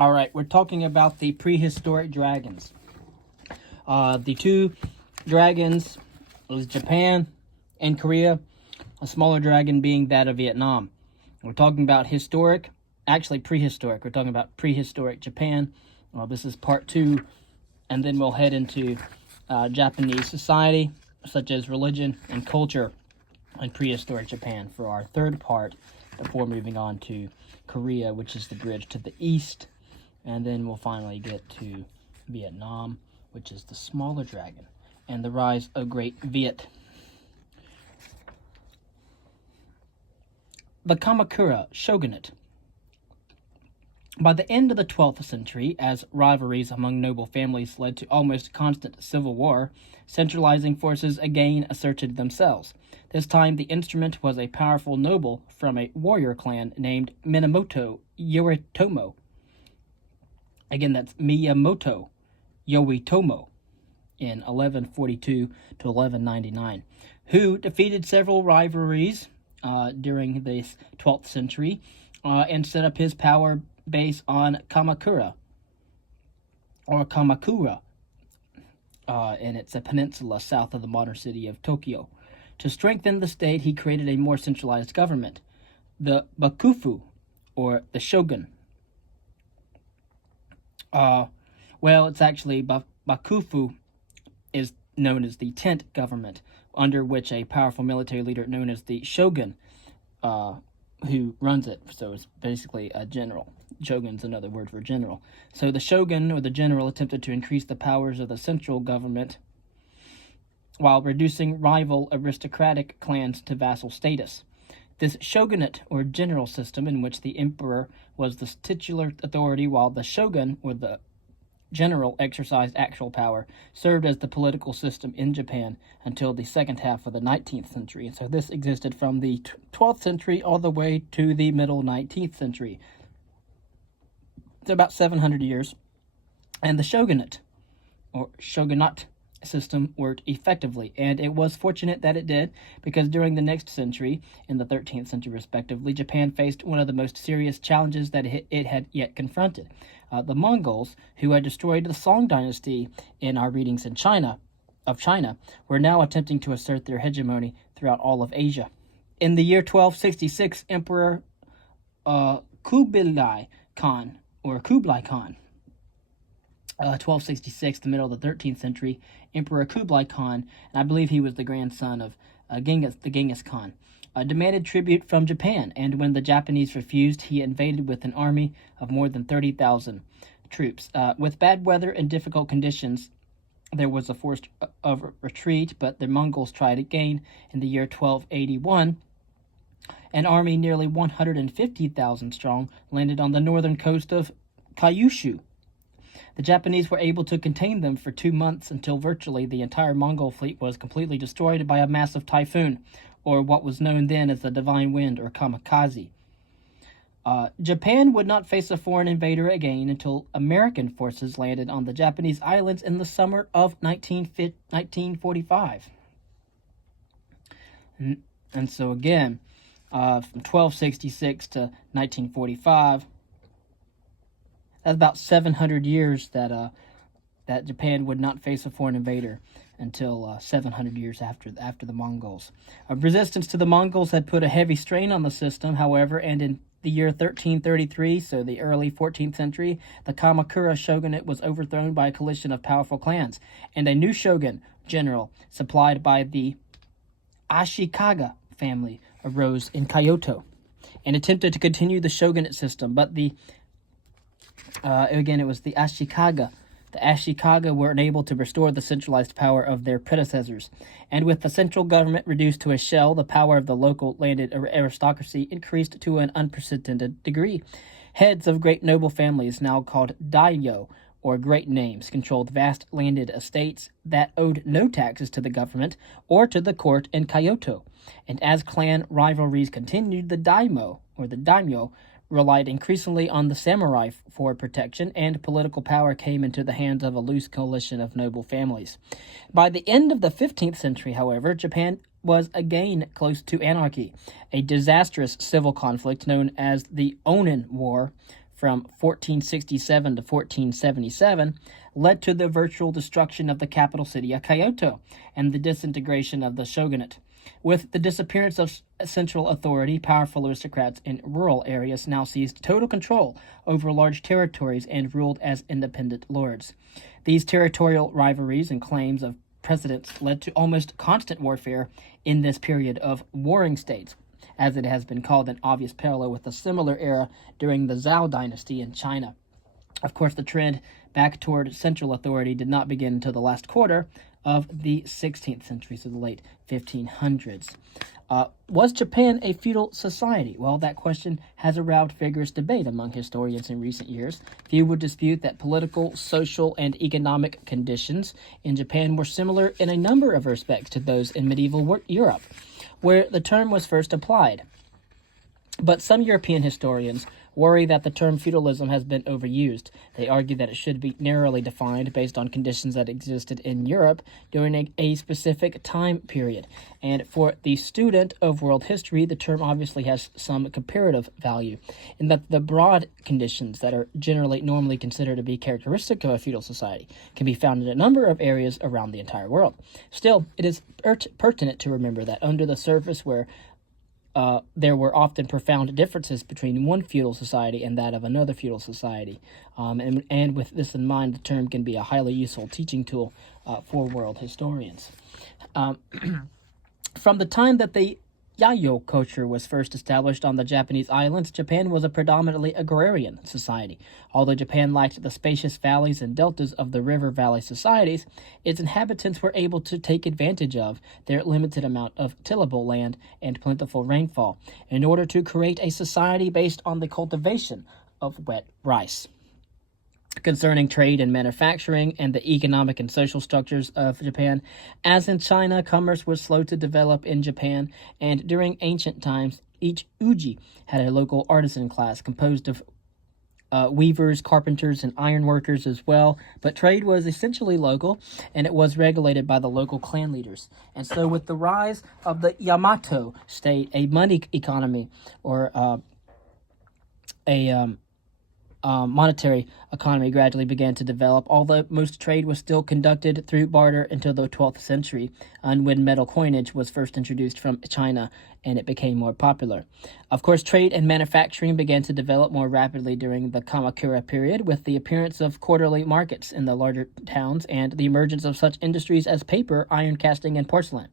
All right, we're talking about the prehistoric dragons. The two dragons was Japan and Korea, a smaller dragon being that of Vietnam. We're talking about prehistoric. We're talking about prehistoric Japan. This is part 2, and then we'll head into Japanese society, such as religion and culture, and prehistoric Japan for our third part, before moving on to Korea, which is the bridge to the east. And then we'll finally get to Vietnam, which is the smaller dragon, and the rise of Great Viet. The Kamakura Shogunate. By the end of the 12th century, as rivalries among noble families led to almost constant civil war, centralizing forces again asserted themselves. This time, the instrument was a powerful noble from a warrior clan named Minamoto Yoritomo. Again, that's Miyamoto Yoritomo in 1142 to 1199, who defeated several rivalries during the 12th century and set up his power base on Kamakura, and it's a peninsula south of the modern city of Tokyo. To strengthen the state, he created a more centralized government, the Bakufu, or the shogun. It's actually Bakufu is known as the tent government, under which a powerful military leader known as the shogun who runs it. So it's basically a general. Shogun's another word for general. So the shogun, or the general, attempted to increase the powers of the central government while reducing rival aristocratic clans to vassal status. This shogunate, or general system, in which the emperor was the titular authority while the shogun, or the general, exercised actual power, served as the political system in Japan until the second half of the 19th century. And so this existed from the 12th century all the way to the middle 19th century. It's about 700 years. And the shogunate, or shogunate system, worked effectively, and it was fortunate that it did, because during the next century, in the 13th century respectively, Japan faced one of the most serious challenges that it had yet confronted. The Mongols, who had destroyed the Song dynasty in our readings in China, were now attempting to assert their hegemony throughout all of Asia. In the year 1266, Emperor Kublai Khan, 1266, the middle of the 13th century, Emperor Kublai Khan, and I believe he was the grandson of Genghis Khan, demanded tribute from Japan, and when the Japanese refused, he invaded with an army of more than 30,000 troops. With bad weather and difficult conditions, there was a forced retreat, but the Mongols tried again in the year 1281. An army nearly 150,000 strong landed on the northern coast of Kyushu. The Japanese were able to contain them for 2 months until virtually the entire Mongol fleet was completely destroyed by a massive typhoon, or what was known then as the Divine Wind, or kamikaze. Japan would not face a foreign invader again until American forces landed on the Japanese islands in the summer of 1945. And so again, from 1266 to 1945, that's about 700 years that Japan would not face a foreign invader until 700 years after the Mongols. Resistance to the Mongols had put a heavy strain on the system, however, and in the year 1333, so the early 14th century, the Kamakura shogunate was overthrown by a coalition of powerful clans, and a new shogun general, supplied by the Ashikaga family, arose in Kyoto and attempted to continue the shogunate system, but it was the Ashikaga. The Ashikaga were unable to restore the centralized power of their predecessors, and with the central government reduced to a shell, the power of the local landed aristocracy increased to an unprecedented degree. Heads of great noble families, now called daimyo, or great names, controlled vast landed estates that owed no taxes to the government or to the court in Kyoto. And as clan rivalries continued, the daimyo, relied increasingly on the samurai for protection, and political power came into the hands of a loose coalition of noble families. By the end of the 15th century, however, Japan was again close to anarchy. A disastrous civil conflict known as the Onin War from 1467 to 1477 led to the virtual destruction of the capital city of Kyoto and the disintegration of the shogunate. With the disappearance of central authority, powerful aristocrats in rural areas now seized total control over large territories and ruled as independent lords. These territorial rivalries and claims of precedence led to almost constant warfare in this period of warring states, as it has been called, an obvious parallel with a similar era during the Zhou dynasty in China. Of course, the trend back toward central authority did not begin until the last quarter of the 16th century, so the late 1500s. Was Japan a feudal society? Well, that question has aroused vigorous debate among historians in recent years. Few would dispute that political, social, and economic conditions in Japan were similar in a number of respects to those in medieval Europe, where the term was first applied. But some European historians worry that the term feudalism has been overused. They argue that it should be narrowly defined based on conditions that existed in Europe during a specific time period. And for the student of world history, the term obviously has some comparative value, in that the broad conditions that are normally considered to be characteristic of a feudal society can be found in a number of areas around the entire world. Still, it is pertinent to remember that under the surface, where there were often profound differences between one feudal society and that of another feudal society. And with this in mind, the term can be a highly useful teaching tool for world historians. From the time that the Yayoi culture was first established on the Japanese islands, Japan was a predominantly agrarian society. Although Japan lacked the spacious valleys and deltas of the river valley societies, its inhabitants were able to take advantage of their limited amount of tillable land and plentiful rainfall in order to create a society based on the cultivation of wet rice. Concerning trade and manufacturing and the economic and social structures of Japan, as in China, commerce was slow to develop in Japan, and during ancient times, each uji had a local artisan class composed of weavers, carpenters, and ironworkers as well. But trade was essentially local, and it was regulated by the local clan leaders. And so with the rise of the Yamato state, a money economy, or monetary economy gradually began to develop, although most trade was still conducted through barter until the 12th century, and when metal coinage was first introduced from China and it became more popular. Of course, trade and manufacturing began to develop more rapidly during the Kamakura period, with the appearance of quarterly markets in the larger towns and the emergence of such industries as paper, iron casting, and porcelain.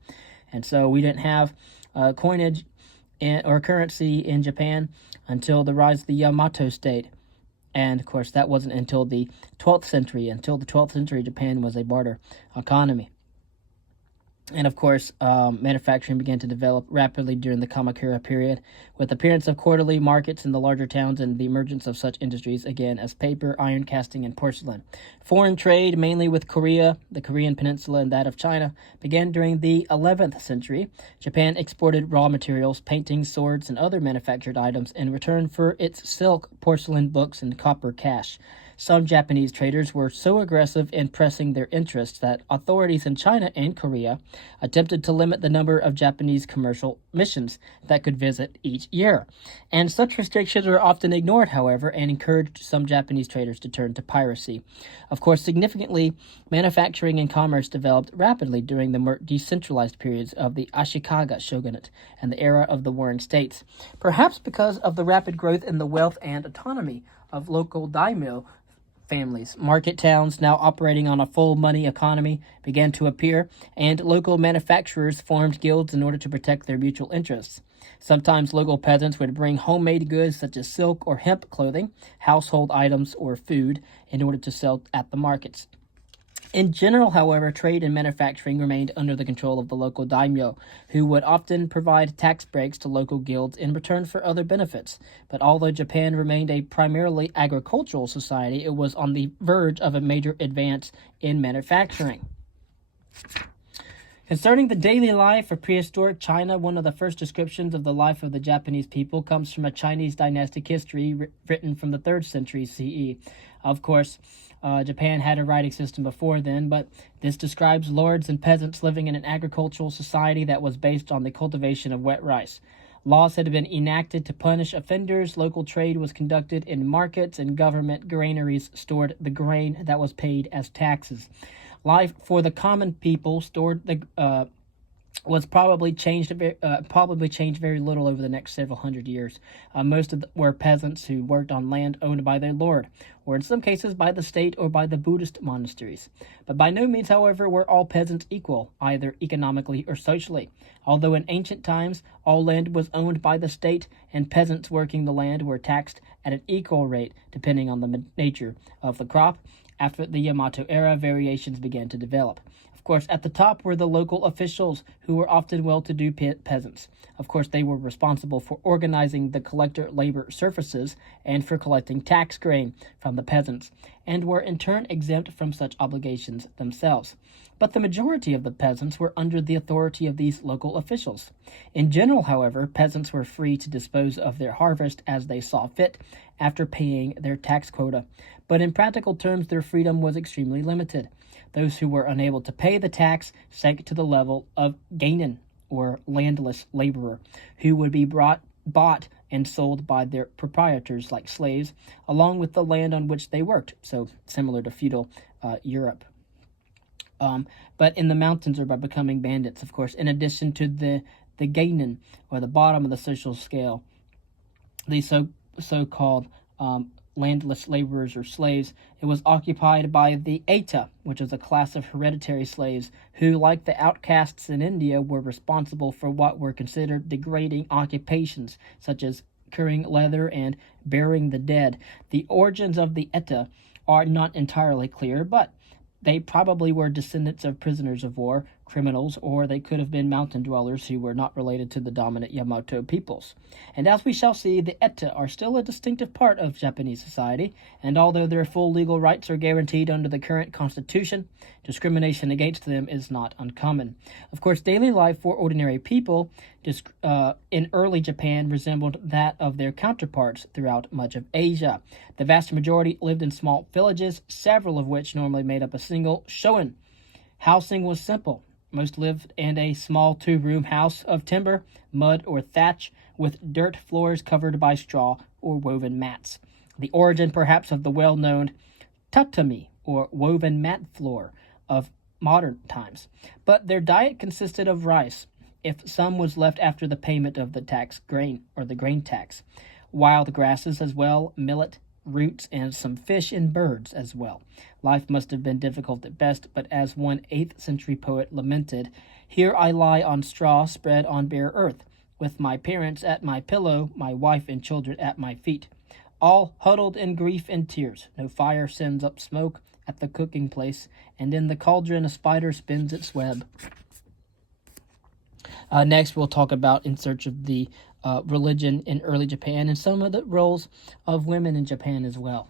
And so we didn't have coinage or currency in Japan until the rise of the Yamato state. And, of course, that wasn't until the 12th century. Until the 12th century, Japan was a barter economy. And, of course, manufacturing began to develop rapidly during the Kamakura period, with the appearance of quarterly markets in the larger towns and the emergence of such industries, again, as paper, iron casting, and porcelain. Foreign trade, mainly with Korea, the Korean peninsula, and that of China, began during the 11th century. Japan exported raw materials, paintings, swords, and other manufactured items in return for its silk, porcelain, books, and copper cash. Some Japanese traders were so aggressive in pressing their interests that authorities in China and Korea attempted to limit the number of Japanese commercial missions that could visit each year. And such restrictions were often ignored, however, and encouraged some Japanese traders to turn to piracy. Of course, significantly, manufacturing and commerce developed rapidly during the more decentralized periods of the Ashikaga shogunate and the era of the Warring States, perhaps because of the rapid growth in the wealth and autonomy of local daimyo families. Market towns, now operating on a full money economy, began to appear, and local manufacturers formed guilds in order to protect their mutual interests. Sometimes local peasants would bring homemade goods such as silk or hemp clothing, household items, or food in order to sell at the markets. In general, however, trade and manufacturing remained under the control of the local daimyo, who would often provide tax breaks to local guilds in return for other benefits. But although Japan remained a primarily agricultural society, it was on the verge of a major advance in manufacturing. Concerning the daily life of prehistoric China, one of the first descriptions of the life of the Japanese people comes from a Chinese dynastic history written from the 3rd century CE. Of course, Japan had a writing system before then, but this describes lords and peasants living in an agricultural society that was based on the cultivation of wet rice. Laws had been enacted to punish offenders, local trade was conducted in markets, and government granaries stored the grain that was paid as taxes. Life for the common people stored the was probably changed very little over the next several hundred years. Most of were peasants who worked on land owned by their lord, or in some cases by the state or by the Buddhist monasteries. But by no means, however, were all peasants equal, either economically or socially. Although in ancient times all land was owned by the state, and peasants working the land were taxed at an equal rate depending on the nature of the crop, after the Yamato era, variations began to develop. Of course, at the top were the local officials, who were often well-to-do peasants. Of course, they were responsible for organizing the collector labor services and for collecting tax grain from the peasants, and were in turn exempt from such obligations themselves. But the majority of the peasants were under the authority of these local officials. In general, however, peasants were free to dispose of their harvest as they saw fit after paying their tax quota. But in practical terms, their freedom was extremely limited. Those who were unable to pay the tax sank to the level of geinin, or landless laborer, who would be bought and sold by their proprietors like slaves, along with the land on which they worked, so similar to feudal Europe. But in the mountains, or by becoming bandits, of course, in addition to the geinin, or the bottom of the social scale, the so-called landless laborers or slaves, it was occupied by the Eta, which was a class of hereditary slaves who, like the outcasts in India, were responsible for what were considered degrading occupations, such as curing leather and burying the dead. The origins of the Eta are not entirely clear, but they probably were descendants of prisoners of war, criminals, or they could have been mountain dwellers who were not related to the dominant Yamato peoples. And as we shall see, the Eta are still a distinctive part of Japanese society, and although their full legal rights are guaranteed under the current constitution, discrimination against them is not uncommon. Of course, daily life for ordinary people in early Japan resembled that of their counterparts throughout much of Asia. The vast majority lived in small villages, several of which normally made up a single shoin. Housing was simple. Most lived in a small two-room house of timber, mud, or thatch, with dirt floors covered by straw or woven mats. The origin, perhaps, of the well-known tatami, or woven mat floor, of modern times. But their diet consisted of rice, if some was left after the payment of the grain tax, wild grasses as well, millet, roots, and some fish and birds as well. Life must have been difficult at best, but as one 8th century poet lamented, "Here I lie on straw spread on bare earth, with my parents at my pillow, my wife and children at my feet, all huddled in grief and tears. No fire sends up smoke at the cooking place, and in the cauldron a spider spins its web." Next, we'll talk about In Search of the Religion in early Japan and some of the roles of women in Japan as well.